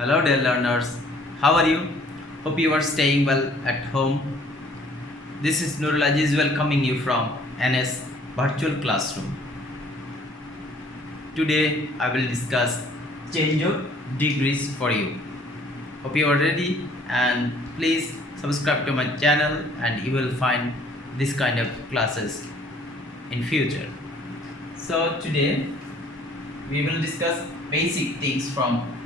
Hello dear learners, how are you? Hope you are staying well at home. This is Aziz welcoming you from NS Virtual Classroom. Today I will discuss change of degrees for you. Hope you are ready and please subscribe to my channel and you will find this kind of classes in future. So today we will discuss basic things from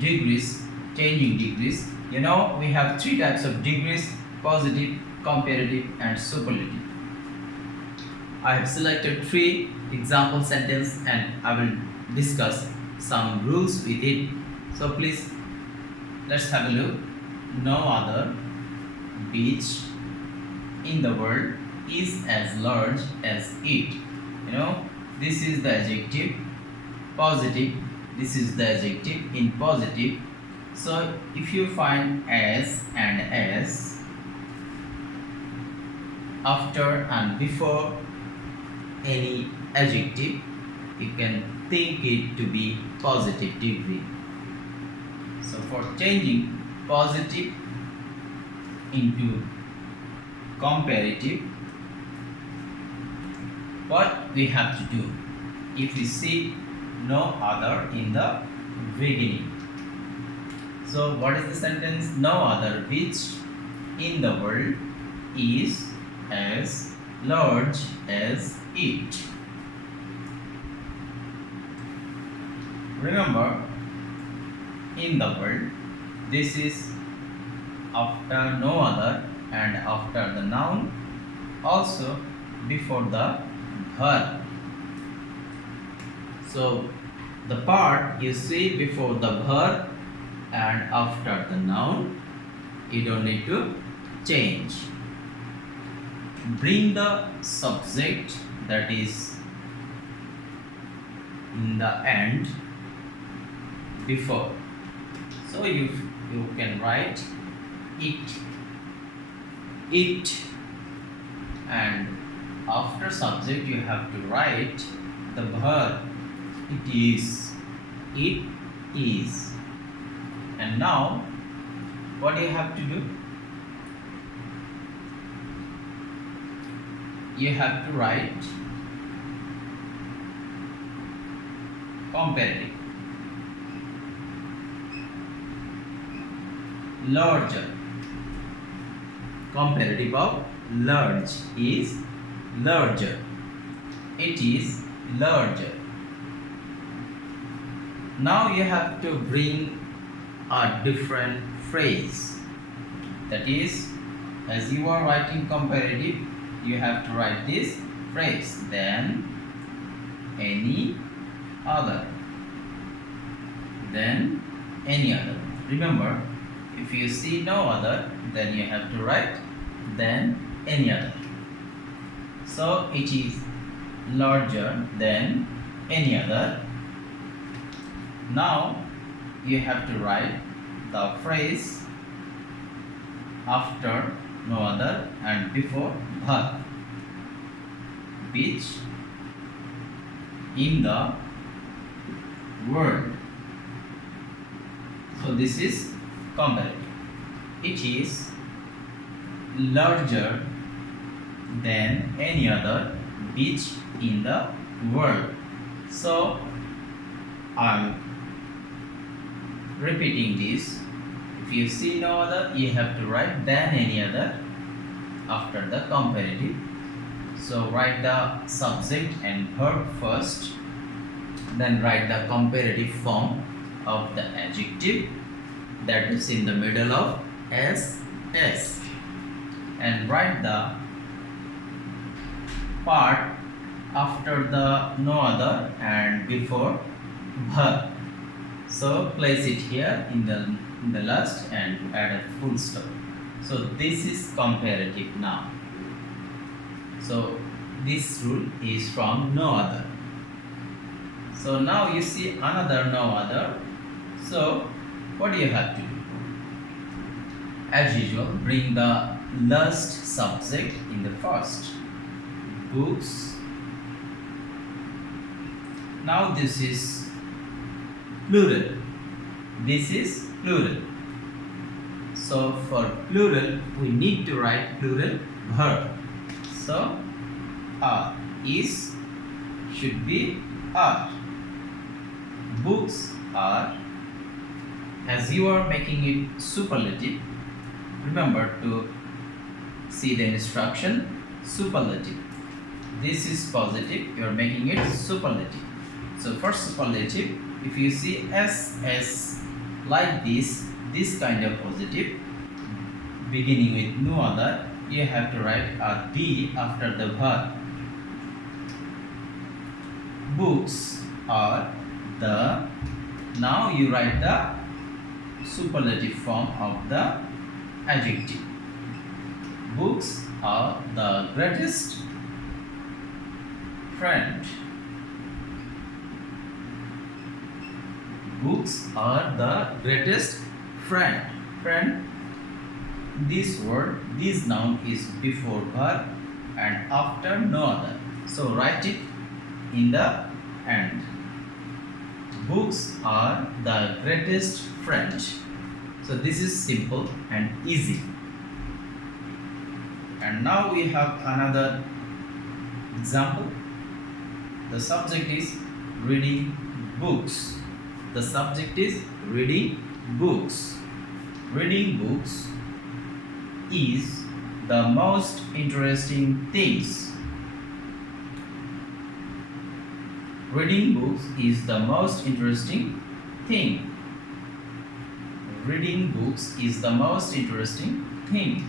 degrees, changing degrees. You know, we have three types of degrees: positive, comparative and superlative. I have selected three example sentence and I will discuss some rules with it. So please, let's have a look. No other beach in the world is as large as it. You know, this is the adjective. Positive, this is the adjective in positive. So if you find as and as after and before any adjective, you can think it to be positive degree. So for changing positive into comparative, what we have to do? If we see no other in the beginning, so what is the sentence? No other which in the world is as large as it. Remember, in the world, this is after no other and after the noun, also before the verb. So the part you see before the verb and after the noun, you don't need to change. Bring the subject, that is in the end, before. So you can write it, and after subject you have to write the verb. It is. And now what do you have to do? You have to write comparative. Larger. Comparative of large is larger. It is larger. Now you have to bring a different phrase. That is, as you are writing comparative, you have to write this phrase. Then any other. Then any other. Remember, if you see no other, then you have to write then any other. So it is larger than any other. Now you have to write the phrase after no other and before verb, which in the world. So this is comparative. It is larger than any other beach in the world. So I'm repeating this. If you see no other, you have to write than any other after the comparative. So write the subject and verb first, then write the comparative form of the adjective, that is in the middle of SS, and write the part after the no other and before verb. So place it here in the last and add a full stop. So this is comparative now. So this rule is from no other. So now you see another no other. So what do you have to do? As usual, bring the last subject in the first. Books. Now this is plural. This is plural. So for plural, we need to write plural verb. So are, is should be are. Books are. As you are making it superlative, remember to see the instruction superlative. This is positive, you are making it superlative. So for superlative, if you see SS like this kind of positive beginning with no other, you have to write a D after the verb. Books are the. Now you write the superlative form of the adjective. Books are the greatest friend. Books are the greatest friend. Friend. This word, this noun is before verb and after no other. So write it in the end. Books are the greatest friend. So this is simple and easy. And now we have another example. The subject is reading books. The subject is reading books. Reading books is the most interesting things. Reading books is the most interesting thing. Reading books is the most interesting thing.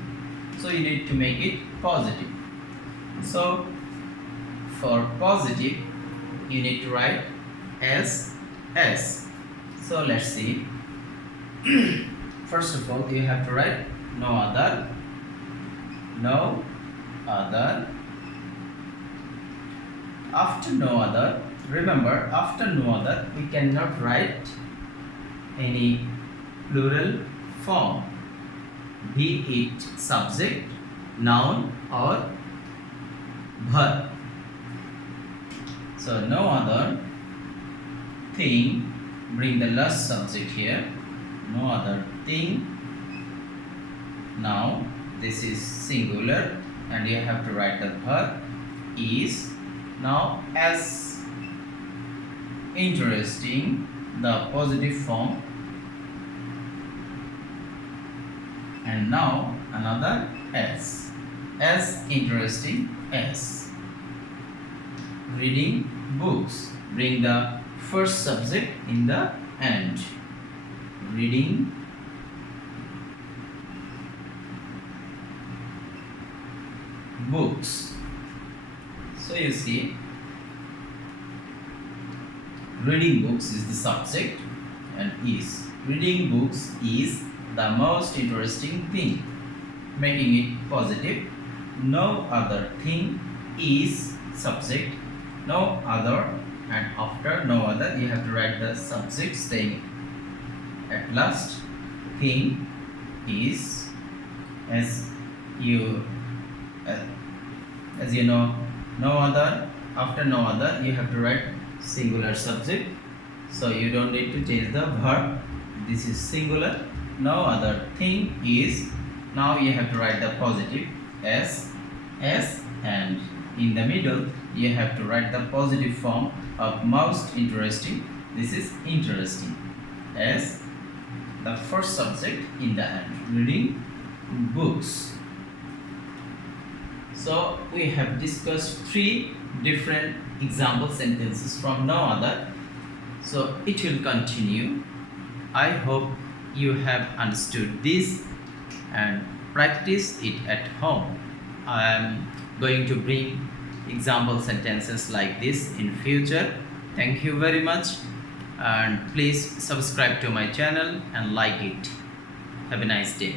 So you need to make it positive. So for positive, you need to write S. So let's see. First of all, you have to write no other. No other. After no other, remember after no other, we cannot write any plural form, be it subject, noun or verb. So no other thing, bring the last subject here. No other thing. Now this is singular and you have to write the verb is. Now as interesting, the positive form, and now another S. As interesting S. Reading books, bring the first subject in the end. Reading books. So you see, reading books is the subject and is. Reading books is the most interesting thing, making it positive. No other thing is subject. No other, and after no other you have to write the subject staying at last. Thing is. As you know, no other, after no other you have to write singular subject, so you don't need to change the verb. This is singular. No other thing is. Now you have to write the positive S, and in the middle you have to write the positive form of most interesting. This is interesting as the first subject in the end. Reading books. So we have discussed 3 different example sentences from no other. So it will continue. I hope you have understood this and practice it at home. I am going to bring example sentences like this in future. Thank you very much, and please subscribe to my channel and like it. Have a nice day.